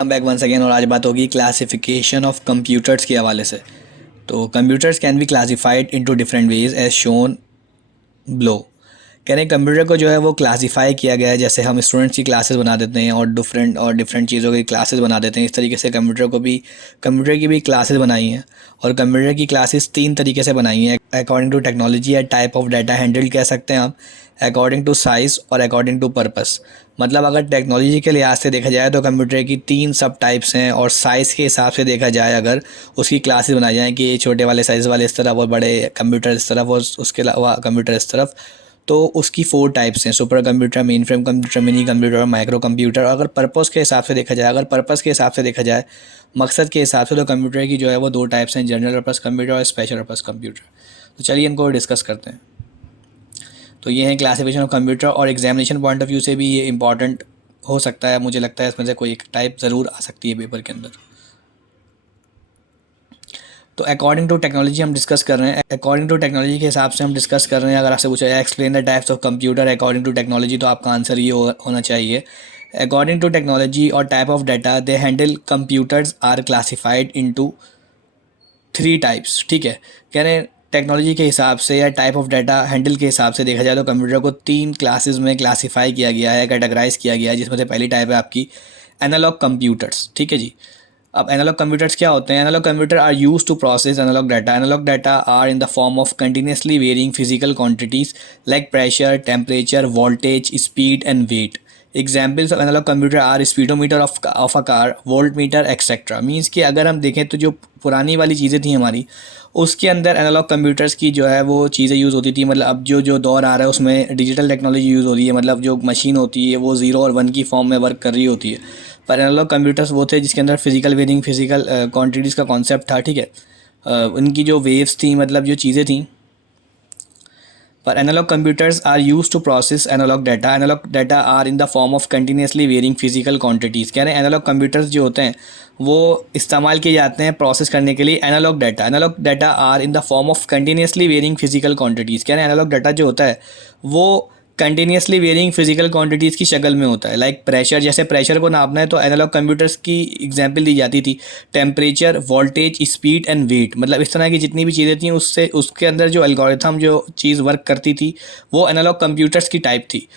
हम back once again और आज बात होगी क्लासिफिकेशन ऑफ कंप्यूटर्स के हवाले से। तो computers can be classified into different ways as shown below. कह रहे हैं कंप्यूटर को जो है वो क्लासिफाई किया गया है, जैसे हम स्टूडेंट्स की क्लासेस बना देते हैं और डिफरेंट चीज़ों की क्लासेस बना देते हैं। इस तरीके से कंप्यूटर की भी क्लासेस बनाई हैं। और कंप्यूटर की क्लासेस तीन तरीके से बनाई हैं, अकॉर्डिंग टू टेक्नोलॉजी या टाइप ऑफ डाटा हैंडल कह सकते हैं आप, अकॉर्डिंग टू साइज़ और अकॉर्डिंग टू पर्पस। मतलब अगर टेक्नोलॉजी के लिहाज से देखा जाए तो कंप्यूटर की तीन सब टाइप्स हैं, और साइज़ के हिसाब से देखा जाए अगर उसकी क्लासेस बनाई जाएँ कि छोटे वाले साइज़ वाले इस तरफ और बड़े कंप्यूटर इस तरफ और उसके अलावा कंप्यूटर इस तरफ, तो उसकी फोर टाइप्स हैं, super computer, main frame computer, mini computer और माइक्रो कंप्यूटर। अगर पर्पस के हिसाब से देखा जाए मकसद के हिसाब से, तो कंप्यूटर की जो है वो दो टाइप्स हैं, जनरल पर्पस कंप्यूटर और स्पेशल पर्पस कंप्यूटर। तो चलिए इनको डिस्कस करते हैं। तो ये है क्लासिफिकेशन ऑफ कंप्यूटर, और एग्जामिनेशन पॉइंट ऑफ व्यू से भी ये इंपॉर्टेंट हो सकता है। मुझे लगता है इसमें से कोई एक टाइप ज़रूर आ सकती है पेपर के अंदर। तो अकॉर्डिंग टू टेक्नोलॉजी हम डिस्कस कर रहे हैं, अकॉर्डिंग टू टेक्नोलॉजी के हिसाब से हम डिस्कस कर रहे हैं। अगर आपसे पूछा जाए explain the types of computer according to technology, तो आपका आंसर ये होना चाहिए, अकॉर्डिंग टू टेक्नोलॉजी और type of data they handle computers are classified into three types. ठीक है, कह रहे हैं टेक्नोलॉजी के हिसाब से या टाइप ऑफ डाटा हैंडल के हिसाब से देखा जाए तो कंप्यूटर को तीन क्लासेस में क्लासीफाई किया गया है, कैटेगराइज किया गया है, जिसमें से पहली टाइप है आपकी एनालॉग कंप्यूटर्स। ठीक है जी। अब एनालॉग कंप्यूटर्स क्या होते हैं? Analog computer are use to process analog data. Analog data are in the form of continuously varying physical quantities like pressure, temperature, voltage, speed and weight. Examples of analog computer are speedometer of a car, volt meter etcetera. Means कि अगर हम देखें तो जो पुरानी वाली चीज़ें थी हमारी, उसके अंदर एनालॉग कंप्यूटर्स की जो है वो चीज़ें यूज़ होती थी। मतलब अब जो जो दौर आ रहा है उसमें डिजिटल टेक्नोलॉजी यूज़ हो रही है। मतलब जो मशीन होती है वो ज़ीरो और वन की फॉर्म में वर्क कर रही होती है। पर एनालॉग कंप्यूटर्स वो थे जिसके अंदर फिजिकल वेरिंग फिजिकल क्वांटिटीज़ का कॉन्सेप्ट था। ठीक है, उनकी जो वेव्स थी, मतलब जो चीज़ें थी। पर analog computers are use to process analog data. Analog data are in the form of continuously varying physical quantities. कह रहे हैं एनालॉग कंप्यूटर्स जो होते हैं वो इस्तेमाल किए जाते हैं प्रोसेस करने के लिए analog data. Analog data are in the form of continuously varying physical quantities. कह रहे हैं एनालॉग डाटा जो होता है वो कंटिन्यूसली वेरिंग फिजिकल क्वांटिटीज़ की शक्ल में होता है। लाइक प्रेशर, जैसे प्रेशर को नापना है तो एनालॉग कंप्यूटर्स की एग्जांपल दी जाती थी temperature, voltage, speed and weight. मतलब इस तरह की जितनी भी चीज़ें थी उससे उसके अंदर जो एल्गोरिथम जो चीज़ वर्क करती थी वो एनालॉग कंप्यूटर्स की टाइप थी।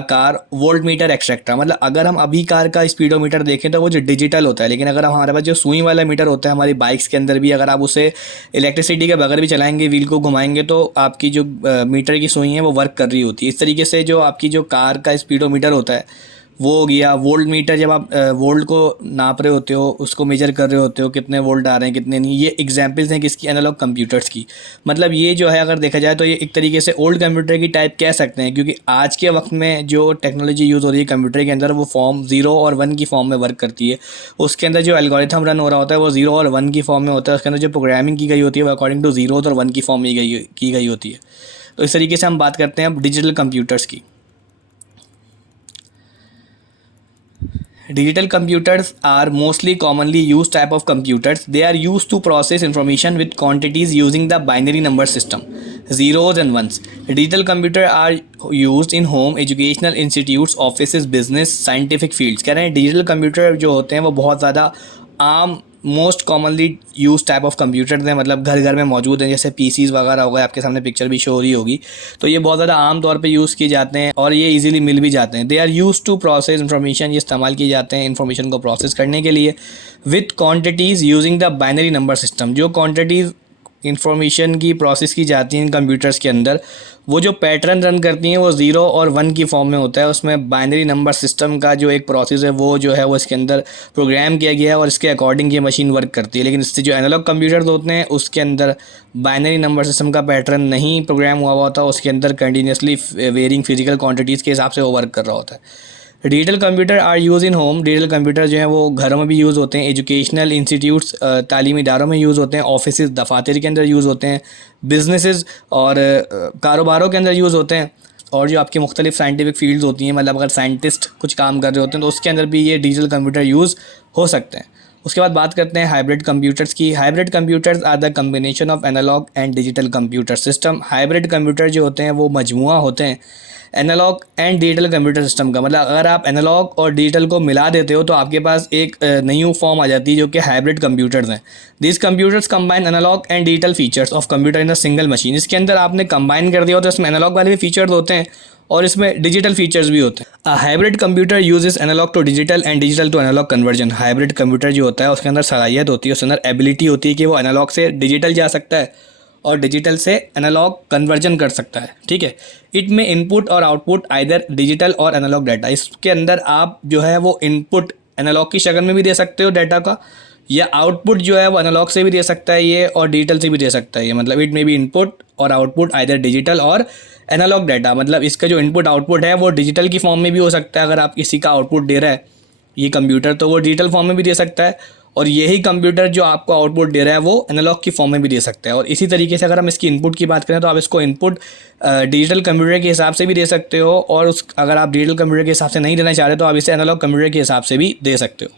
Car, volt meter etcetera. मतलब अगर हम अभी कार का स्पीडोमीटर देखें तो वो जो डिजिटल होता है, लेकिन अगर हमारे पास जो सुई वाला मीटर होता है हमारी बाइक्स के अंदर भी, अगर आप उसे इलेक्ट्रिसिटी के बगैर भी चलाएंगे, व्हील को घुमाएंगे, तो आपकी जो मीटर की सुई है वो वर्क कर रही होती है। इस तरीके से जो आपकी जो कार का स्पीडोमीटर होता है वो हो गया। वोल्ट मीटर, जब आप वोल्ट को नाप रहे होते हो, उसको मेजर कर रहे होते हो कितने वोल्ट आ रहे हैं कितने नहीं। ये एग्जांपल्स हैं किसकी? एनालॉग कंप्यूटर्स की। मतलब ये जो है अगर देखा जाए तो ये एक तरीके से ओल्ड कंप्यूटर की टाइप कह सकते हैं, क्योंकि आज के वक्त में जो टेक्नोलॉजी यूज़ हो रही है कंप्यूटर के अंदर वो फॉर्म ज़ीरो और वन की फॉर्म में वर्क करती है। उसके अंदर जो एल्गोरिथम रन हो रहा होता है वो ज़ीरो और वन की फॉर्म में होता है। उसके अंदर जो प्रोग्रामिंग की गई होती है वो अकॉर्डिंग टू ज़ीरो और वन की फॉर्म में की गई होती है। तो इस तरीके से हम बात करते हैं अब डिजिटल कंप्यूटर्स की। Digital computers are mostly commonly used type of computers. They are used to process information with quantities using the binary number system, zeros and ones. Digital computers are used in home, educational institutes, offices, business, scientific fields. कह रहे हैं digital computer जो होते हैं वो बहुत ज़्यादा आम, most commonly use type of computer हैं। मतलब घर घर में मौजूद हैं, जैसे पीसीज वगैरह हो गए, आपके सामने पिक्चर भी शो हो रही होगी। तो ये बहुत ज़्यादा आम तौर पे यूज़ किए जाते हैं और ये इजीली मिल भी जाते हैं। They are use to process information. ये इस्तेमाल किए जाते हैं इन्फॉर्मेशन को प्रोसेस करने के लिए with quantities using the binary number system. जो क्वान्टिटीज़ इंफॉर्मेशन की प्रोसेस की जाती हैं इन कंप्यूटर्स के अंदर, वो जो पैटर्न रन करती हैं वो ज़ीरो और वन की फॉर्म में होता है। उसमें बाइनरी नंबर सिस्टम का जो एक प्रोसेस है वो जो है वो इसके अंदर प्रोग्राम किया गया है और इसके अकॉर्डिंग ये मशीन वर्क करती है। लेकिन इससे जो एनालॉग कंप्यूटर्स होते हैं उसके अंदर बाइनरी नंबर सिस्टम का पैटर्न नहीं प्रोग्राम हुआ होता, उसके अंदर कंटिन्यूसली वेरिंग फिजिकल क्वान्टिटीज़ के हिसाब से वो वर्क कर रहा होता है। Digital computer are use in home. Digital computer जो है वो घरों में भी यूज़ होते हैं, एजुकेशनल इंस्टीट्यूट्स तालीमी इदारों में यूज़ होते हैं, ऑफिस दफातर के अंदर यूज़ होते हैं, बिजनेसेस और कारोबारों के अंदर यूज़ होते हैं। और जो आपकी मुख्तलिफ साइंटिफिक फील्ड्स होती हैं, मतलब अगर साइंटिस्ट कुछ काम कर रहे होते हैं तो उसके अंदर भी ये डिजिटल कंप्यूटर यूज़ हो सकते हैं। उसके बाद बात करते हैं हाइब्रिड कंप्यूटर्स की। Hybrid computers are the combination of analog and digital computer system. Hybrid computer जो होते हैं वो मजमुआ होते हैं analog and digital computer system का। मतलब अगर आप एनालॉग और डिजिटल को मिला देते हो तो आपके पास एक नई फॉर्म आ जाती है जो कि हाइब्रिड कंप्यूटर्स हैं। This computers combine analog and digital features of computer in a single machine. इसके अंदर आपने कंबाइन कर दिया हो तो इसमें एनालॉग वाले भी फीचर्स होते हैं और इसमें डिजिटल फीचर्स भी होते हैं। Hybrid computer uses analog to digital and digital to analog conversion. Hybrid computer जो होता है उसके अंदर सलाहियत होती है, उसके अंदर एबिलिटी होती है कि वो एनालॉग से डिजिटल जा सकता है और डिजिटल से एनालॉग कन्वर्जन कर सकता है। ठीक है, इट में इनपुट और आउटपुट आइदर डिजिटल और एनालॉग डाटा। इसके अंदर आप जो है वो इनपुट एनालॉग की शक्ल में भी दे सकते हो डाटा का, या आउटपुट जो है वो एनालॉग से भी दे सकता है ये और डिजिटल से भी दे सकता है ये। मतलब इट में भी इनपुट और आउटपुट आइदर डिजिटल और एनालॉग डाटा। मतलब इसका जो इनपुट आउटपुट है वो डिजिटल की फॉर्म में भी हो सकता है। अगर आप किसी का आउटपुट दे रहा है ये कंप्यूटर तो वो डिजिटल फॉर्म में भी दे सकता है, और यही कंप्यूटर जो आपको आउटपुट दे रहा है वो एनालॉग की फॉर्म में भी दे सकता है। और इसी तरीके से अगर हम इसकी इनपुट की बात करें तो आप इसको इनपुट डिजिटल कंप्यूटर के हिसाब से भी दे सकते हो, और उस अगर आप डिजिटल कंप्यूटर के हिसाब से नहीं देना चाह रहे तो आप इसे एनालॉग कंप्यूटर के हिसाब से भी दे सकते हो।